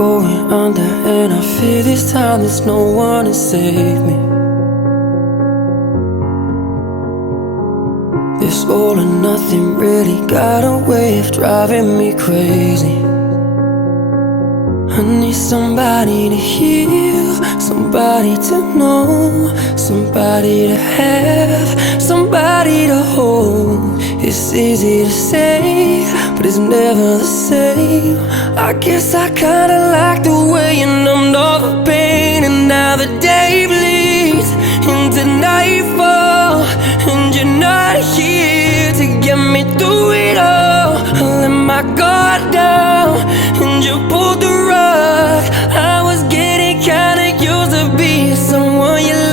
going under, and I fear this time there's no one to save me. This all or nothing really got a way of driving me crazy. I need somebody to heal, somebody to know, somebody to have, somebody to hold. It's easy to say, but it's never the same. I guess I kinda like the way you numbed all the pain, and now the day bleeds into nightfall, and you're not here to get me through it all. I let my guard down, and you pulled the rug